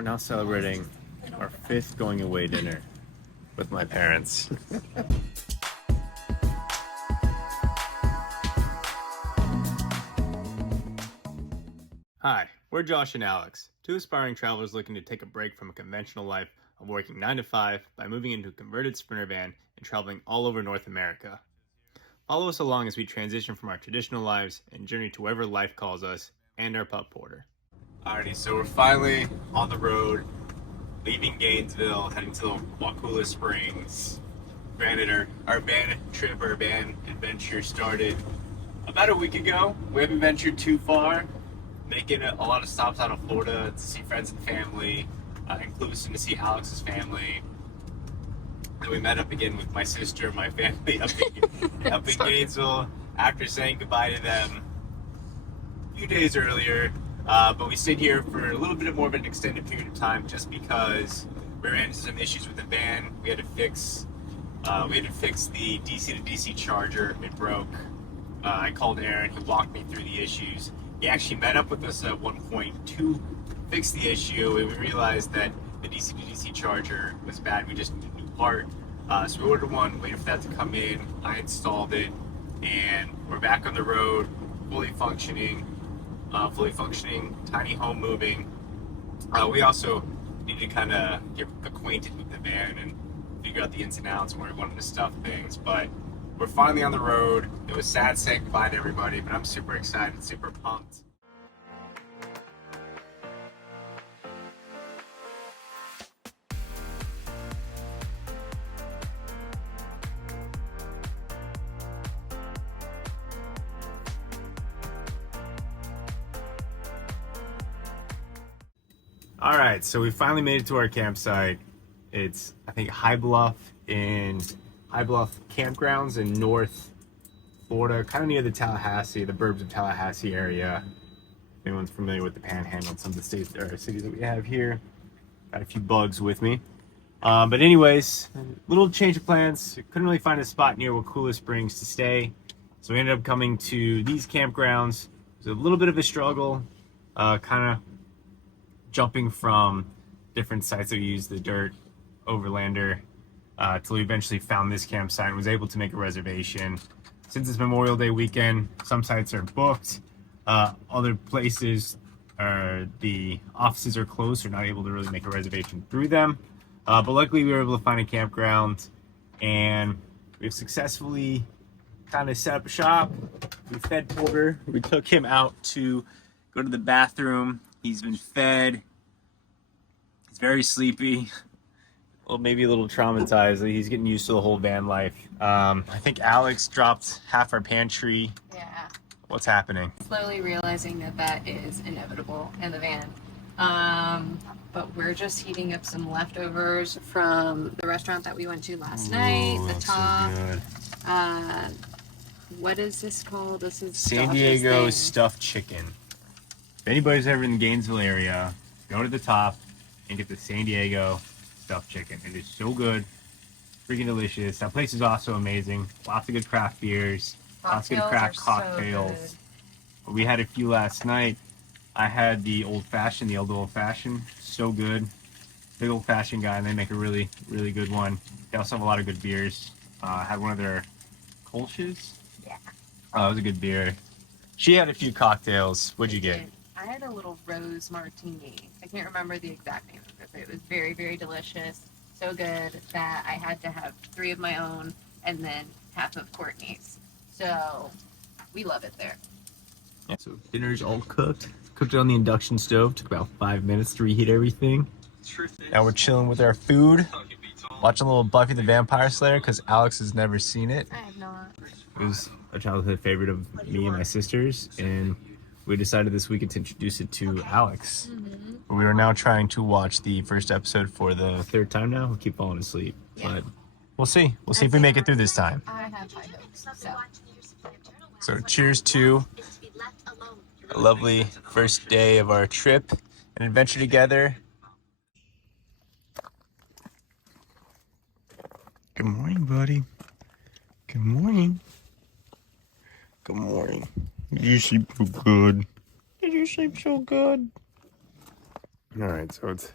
We're now celebrating our 5th going away dinner with my parents. Hi, we're Josh and Alex, two aspiring travelers looking to take a break from a conventional life of working 9 to 5 by moving into a converted Sprinter van and traveling all over North America. Follow us along as we transition from our traditional lives and journey to wherever life calls us and our pup porter. Alrighty, so we're finally on the road, leaving Gainesville, heading to the Wakulla Springs. Granted, our van trip, our van adventure started about a week ago. We haven't ventured too far, making a lot of stops out of Florida to see friends and family, including to see Alex's family. Then we met up again with my sister and my family up in Gainesville after saying goodbye to them a few days earlier. But we stayed here for a little bit more of an extended period of time just because we ran into some issues with the van. We had to fix the DC to DC charger. It broke. I called Aaron. He walked me through the issues. He actually met up with us at one point to fix the issue, and we realized that the DC to DC charger was bad. We just needed a new part. So we ordered one, waited for that to come in. I installed it, and we're back on the road, fully functioning, tiny home moving. We also needed to kind of get acquainted with the van and figure out the ins and outs and where we wanted to stuff things. But we're finally on the road. It was sad saying goodbye to everybody, but I'm super excited, super pumped. All right, so we finally made it to our campsite. It's, I think, High Bluff campgrounds in North Florida, kind of near the burbs of Tallahassee area. If anyone's familiar with the Panhandle, some of the states or cities that we have here. Got a few bugs with me. But anyways, little change of plans. Couldn't really find a spot near Wakulla Springs to stay, so we ended up coming to these campgrounds. It was a little bit of a struggle, kind of jumping from different sites that we used, the dirt overlander, till we eventually found this campsite and was able to make a reservation. Since it's Memorial Day weekend, some sites are booked, other places the offices are closed, so we're not able to really make a reservation through them. But luckily we were able to find a campground, and we've successfully kind of set up shop. We fed Porter. We took him out to go to the bathroom. He's been fed. He's very sleepy. Well, maybe a little traumatized. He's getting used to the whole van life. I think Alex dropped half our pantry. Yeah. What's happening? Slowly realizing that is inevitable in the van. But we're just heating up some leftovers from the restaurant that we went to last night. The top. So good. What is this called? This is San Josh's Diego thing. stuffed chicken. If anybody's ever in the Gainesville area, go to the top and get the San Diego stuffed chicken. It is so good, freaking delicious. That place is also amazing. Lots of good craft beers, lots of good craft cocktails. So we had a few last night. I had the old fashioned, the old fashioned, so good. Big old fashioned guy, and they make a really, really good one. They also have a lot of good beers. Had one of their Kolsch's. Yeah. Oh, it was a good beer. She had a few cocktails. What'd you get? I had a little rose martini. I can't remember the exact name of it, but it was very, very delicious. So good that I had to have 3 of my own and then half of Courtney's. So we love it there. Yeah, so dinner's all cooked. Cooked it on the induction stove. Took about 5 minutes to reheat everything. Now we're chilling with our food. Watching a little Buffy the Vampire Slayer because Alex has never seen it. I have not. It was a childhood favorite of me and my sisters, and we decided this weekend to introduce it to Alex. Mm-hmm. We are now trying to watch the first episode for the 3rd time now. We'll keep falling asleep, but we'll see. We'll see if we make it through this time. I have high hopes. So cheers to a lovely first day of our trip and adventure together. Good morning, buddy. Good morning. Good morning. Did you sleep so good? Did you sleep so good? All right, so it's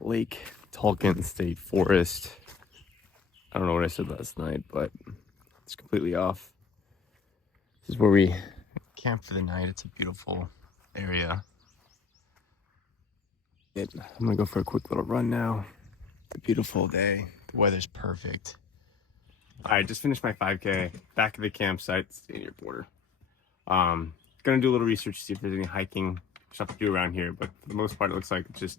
Lake Tulkin State Forest. I don't know what I said last night, but it's completely off. This is where we camp for the night. It's a beautiful area. I'm gonna go for a quick little run now. It's a beautiful day. The weather's perfect. All right, just finished my 5K. Back at the campsite, near border. Gonna do a little research to see if there's any hiking stuff to do around here, but for the most part, it looks like it's just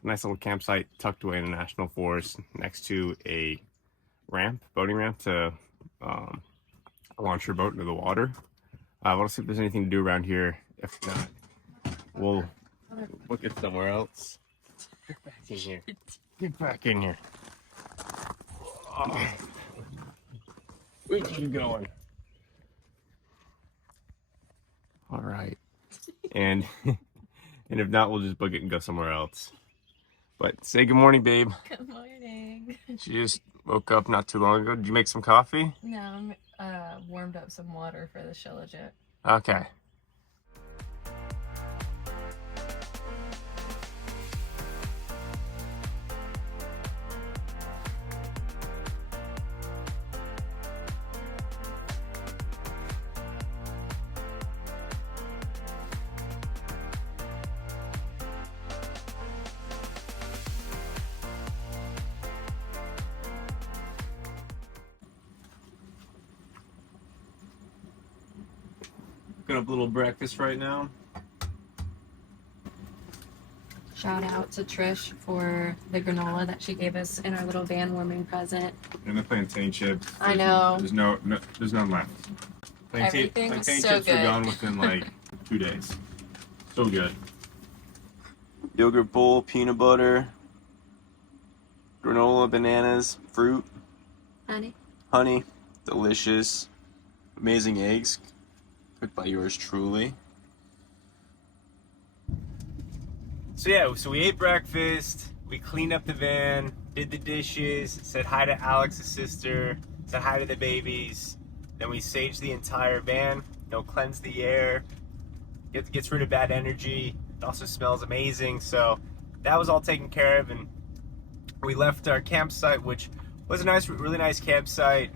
a nice little campsite tucked away in a national forest next to a boating ramp to launch your boat into the water. We'll see if there's anything to do around here. If not, we'll look at somewhere else. Get back in here. Get back in here. Oh. Where are you going? All right. And if not, we'll just book it and go somewhere else. But say good morning, babe. Good morning. She just woke up not too long ago. Did you make some coffee? No, I'm warmed up some water for the shillajit. Okay. Up a little breakfast right now. Shout out to Trish for the granola that she gave us in our little van warming present. And the plantain chips. I know. There's none left. Everything was plantain so chips good. were gone within like 2 days. So good. Yogurt bowl, peanut butter, granola, bananas, fruit, honey, delicious, amazing eggs. Cooked by yours truly. So we ate breakfast, we cleaned up the van, did the dishes, said hi to Alex's sister, said hi to the babies, then we saged the entire van, cleanse the air, gets rid of bad energy, it also smells amazing, so that was all taken care of, and we left our campsite, which was a really nice campsite.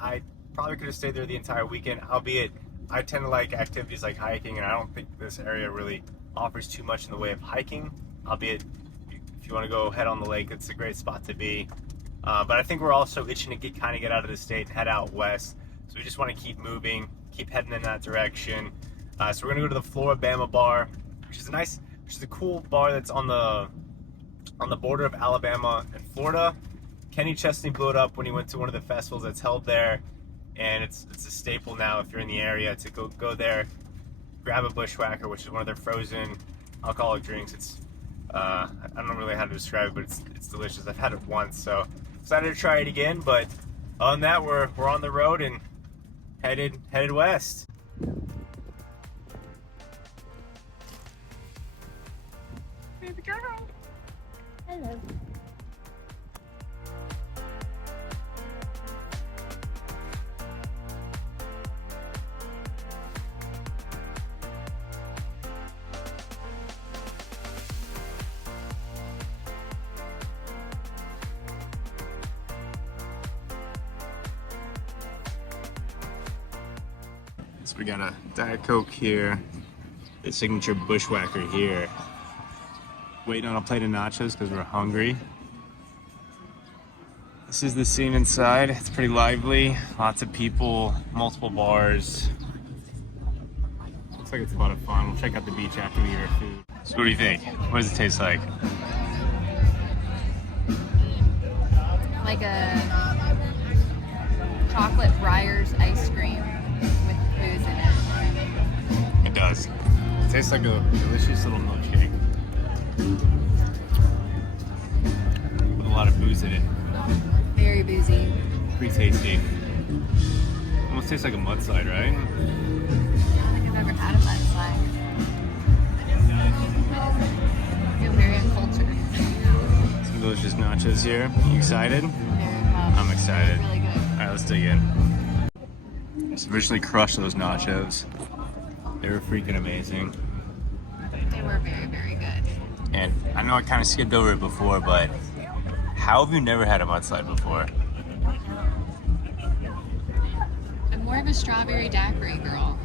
I probably could have stayed there the entire weekend, albeit I tend to like activities like hiking, and I don't think this area really offers too much in the way of hiking, albeit if you want to go head on the lake, it's a great spot to be. But I think we're also itching to get out of the state and head out west. So we just want to keep moving, keep heading in that direction. So we're going to go to the Flora-Bama bar, which is a cool bar that's on the border of Alabama and Florida. Kenny Chesney blew it up when he went to one of the festivals that's held there. And it's a staple now if you're in the area to go there, grab a bushwhacker, which is one of their frozen alcoholic drinks. It's I don't know really how to describe it, but it's delicious. I've had it once, so excited to try it again. But other than that, we're on the road and headed west. Baby girl. Hello. So we got a Diet Coke here, the signature bushwhacker here. Waiting on a plate of nachos because we're hungry. This is the scene inside. It's pretty lively. Lots of people, multiple bars. Looks like it's a lot of fun. We'll check out the beach after we eat our food. So what do you think? What does it taste like? Like a chocolate Breyers ice cream with booze in it. It does. It tastes like a delicious little milkshake with a lot of booze in it. Very boozy. Pretty tasty. Almost tastes like a mudslide, right? I don't think I've ever had a mudslide. I feel very uncultured. Some delicious nachos here. You excited? I'm excited. Really good. Alright, let's dig in. Just originally crushed those nachos. They were freaking amazing. They were very, very good. And I know I kind of skipped over it before, but how have you never had a mudslide before? I'm more of a strawberry daiquiri girl.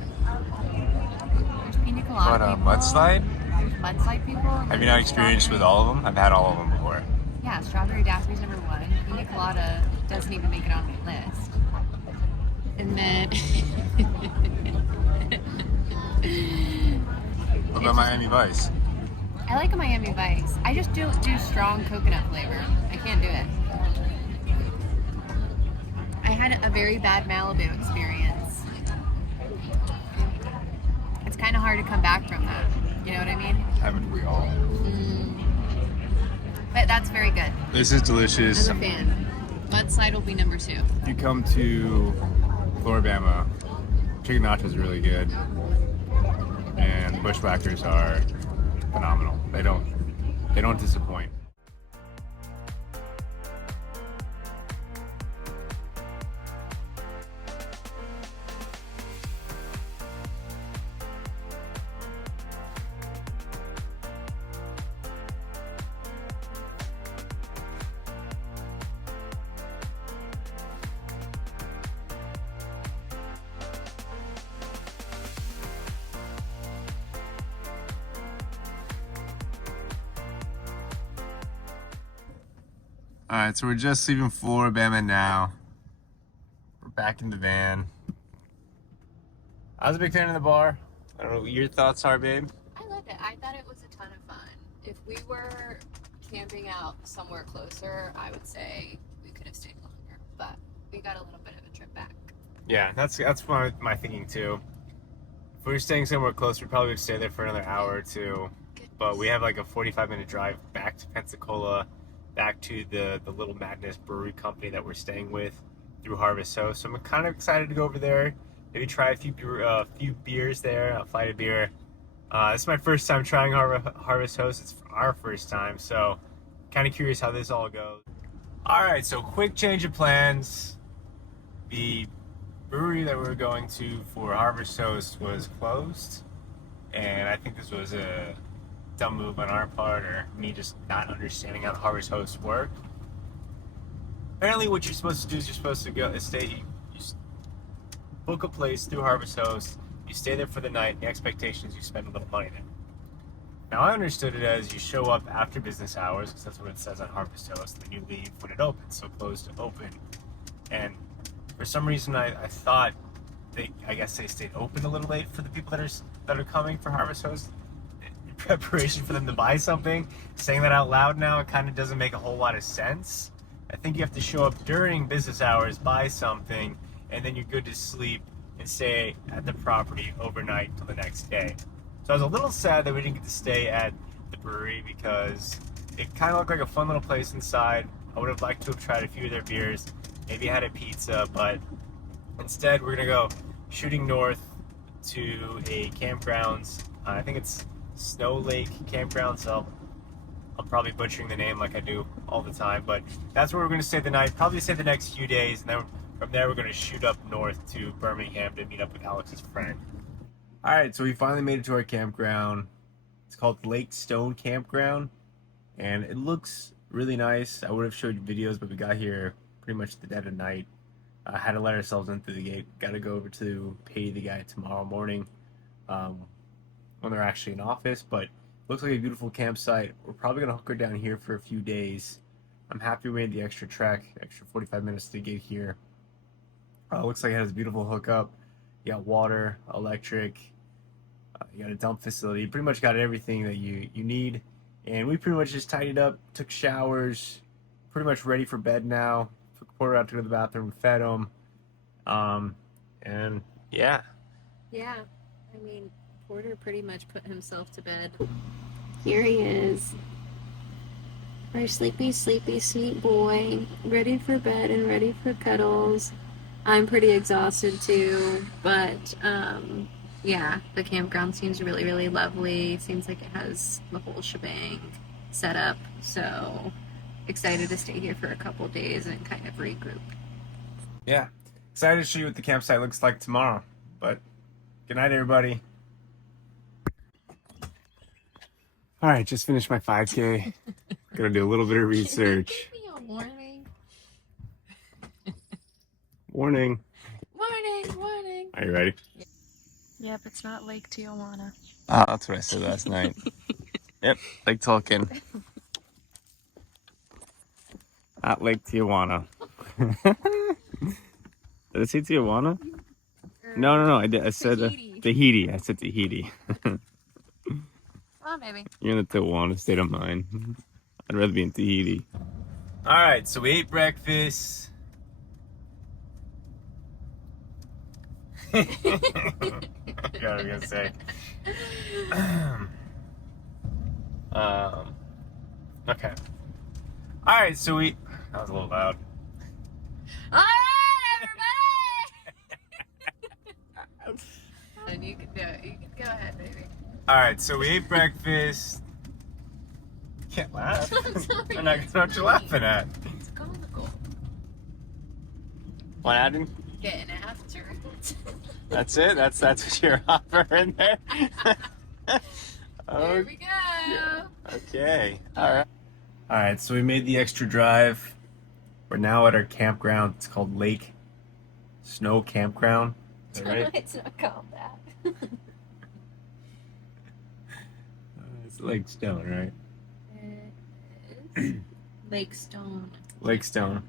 There's pina But colada a people. mudslide? There's mudslide people. Have you not experienced with all of them? I've had all of them before. Yeah, strawberry daiquiri's number one. Pina colada doesn't even make it on my list. And then What about Miami Vice? I like a Miami Vice. I just don't do strong coconut flavor. I can't do it. I had a very bad Malibu experience. It's kind of hard to come back from that. You know what I mean? Haven't we all? But that's very good. This is delicious. I'm a fan. Mudslide will be number 2. If you come to Flora-Bama, chicken nachos are really good, and bushwhackers are phenomenal. They don't disappoint. Alright, so we're just leaving Flora-Bama now. We're back in the van. I was a big fan of the bar. I don't know what your thoughts are, babe. I loved it. I thought it was a ton of fun. If we were camping out somewhere closer, I would say we could have stayed longer. But we got a little bit of a trip back. Yeah, that's my thinking too. If we were staying somewhere close, we probably would stay there for another hour or two. But we have like a 45-minute drive back to Pensacola, back to the Little Madness Brewery Company that we're staying with through Harvest Host. So I'm kind of excited to go over there, maybe try a few beers there, a flight of beer. This is my first time trying Harvest Host. It's our first time, so kind of curious how this all goes. All right, so quick change of plans. The brewery that we were going to for Harvest Host was closed, and I think this was a dumb move on our part, or me just not understanding how the Harvest Hosts work. Apparently what you're supposed to do is you're supposed to go book a place through Harvest Host, you stay there for the night, the expectation is you spend a little money there. Now I understood it as you show up after business hours, because that's what it says on Harvest Host, and then you leave when it opens, so closed to open. And for some reason I thought I guess they stayed open a little late for the people that are coming for Harvest Host in preparation for them to buy something. Saying that out loud now, it kind of doesn't make a whole lot of sense. I think you have to show up during business hours, buy something, and then you're good to sleep and stay at the property overnight till the next day. So I was a little sad that we didn't get to stay at the brewery because it kind of looked like a fun little place inside. I would have liked to have tried a few of their beers, maybe had a pizza, but instead we're gonna go shooting north to a campgrounds. I think it's Snow Lake Campgrounds. So I'm probably butchering the name like I do all the time, but that's where we're gonna stay the night. Probably stay the next few days, and then from there we're gonna shoot up north to Birmingham to meet up with Alex's friend. All right, so we finally made it to our campground. It's called Lake Stone Campground, and it looks really nice. I would have showed you videos, but we got here pretty much the dead of night. Had to let ourselves in through the gate. Got to go over to pay the guy tomorrow morning when they're actually in office, but looks like a beautiful campsite. We're probably going to hook her down here for a few days. I'm happy we made the extra trek, extra 45 minutes to get here. Looks like it has a beautiful hookup. You got water, electric, you got a dump facility. You pretty much got everything that you need. And we pretty much just tidied up, took showers, pretty much ready for bed now. Took Porter out to go to the bathroom, fed him. And yeah. Yeah, I mean, Porter pretty much put himself to bed. Here he is. Our sleepy, sleepy, sweet boy, ready for bed and ready for cuddles. I'm pretty exhausted too, but yeah, the campground seems really, really lovely. Seems like it has the whole shebang set up, so excited to stay here for a couple days and kind of regroup. Yeah, excited to show you what the campsite looks like tomorrow. But good night, everybody. All right, just finished my 5K. Gonna do a little bit of research. Give me a warning. Warning. Warning. Are you ready? Yep, it's not Lake Tijuana. Oh, that's what I said last night. Yep, Lake Tolkien. Not Lake Tijuana. Did I say Tijuana? No. I did. I said Tahiti. I said Tahiti. Oh, maybe. You're in the Tijuana state of mind. I'd rather be in Tahiti. All right, so we ate breakfast. God, I was gonna say. Okay. All right, so we. That was a little loud. All right, everybody. And you can do it. You can go ahead, baby. All right, so we ate breakfast. You can't laugh. I'm sorry. I'm not gonna know what you're laughing at. It's comical. What happened? Getting after it. That's it. That's what you're offering there. There we go. Okay. All right. All right. So we made the extra drive. We're now at our campground. It's called Lake Snow Campground. Is that right? It's not called that. It's Lake Stone, right? It is Lake Stone. Lake Stone.